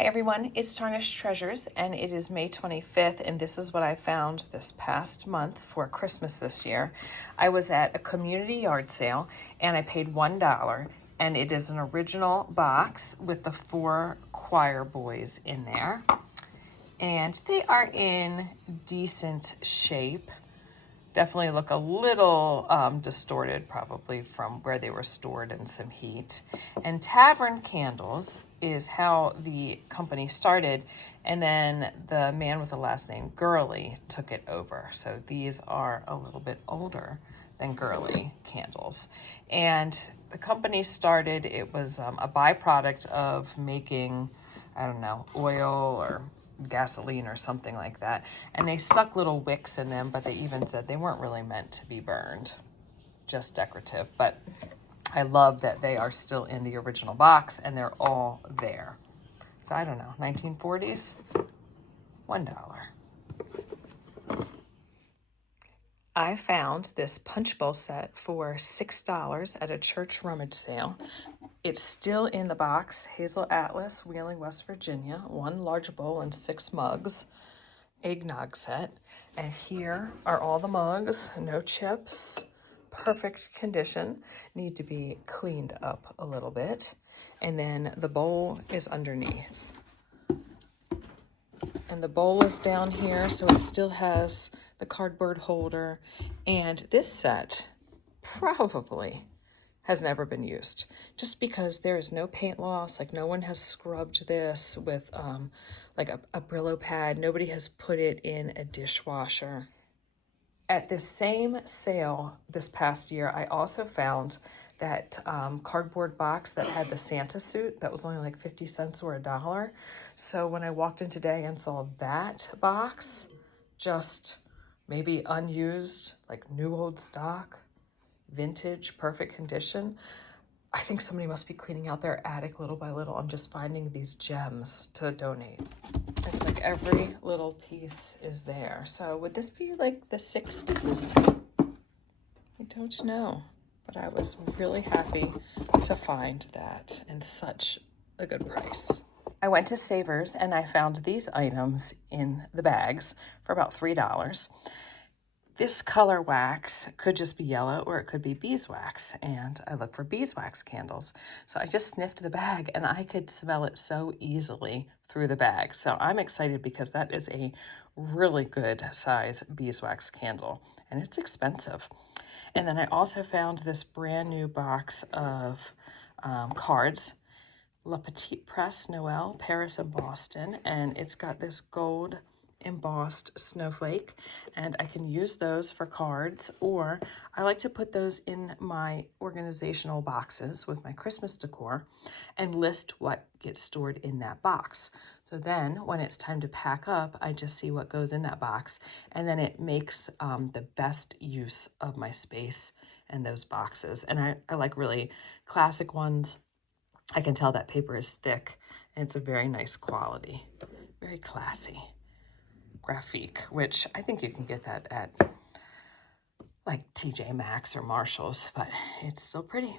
Hi everyone, it's Tarnished Treasures and it is May 25th and this is what I found this past month for Christmas this year. I was at a community yard sale and I paid $1 and it is an original box with the 4 choir boys in there. And they are in decent shape. Definitely look a little distorted probably from where they were stored in some heat. And Tavern Candles is how the company started, and then the man with the last name Gurley took it over. So these are a little bit older than Gurley candles. And the company started, it was a byproduct of making, I don't know, oil or gasoline or something like that, and they stuck little wicks in them, but they even said they weren't really meant to be burned, just decorative. But I love that they are still in the original box and they're all there. So I don't know, 1940s, $1. I found this punch bowl set for $6 at a church rummage sale. It's still in the box. Hazel Atlas, Wheeling, West Virginia. 1 large bowl and 6 mugs. Eggnog set. And here are all the mugs. No chips. Perfect condition. Need to be cleaned up a little bit. And then the bowl is underneath. And the bowl is down here, so it still has the cardboard holder. And this set probably has never been used, just because there is no paint loss. Like, no one has scrubbed this with like a Brillo pad. Nobody has put it in a dishwasher. At this same sale this past year, I also found that cardboard box that had the Santa suit that was only like 50 cents or $1. So when I walked in today and saw that box, just maybe unused, like new old stock, vintage, perfect condition, I think somebody must be cleaning out their attic little by little. I'm just finding these gems to donate. It's like every little piece is there. So would this be like the 60s? I don't know, but I was really happy to find that and such a good price. I went to Savers and I found these items in the bags for about $3. This color wax could just be yellow or it could be beeswax, and I look for beeswax candles. So I just sniffed the bag and I could smell it so easily through the bag. So I'm excited because that is a really good size beeswax candle and it's expensive. And then I also found this brand new box of cards, La Petite Presse Noël, Paris and Boston, and it's got this gold embossed snowflake, and I can use those for cards, or I like to put those in my organizational boxes with my Christmas decor and list what gets stored in that box. So then when it's time to pack up, I just see what goes in that box, and then it makes the best use of my space and those boxes. And I like really classic ones. I can tell that paper is thick and it's a very nice quality, very classy. Graphique, which I think you can get that at like TJ Maxx or Marshall's, but it's still pretty.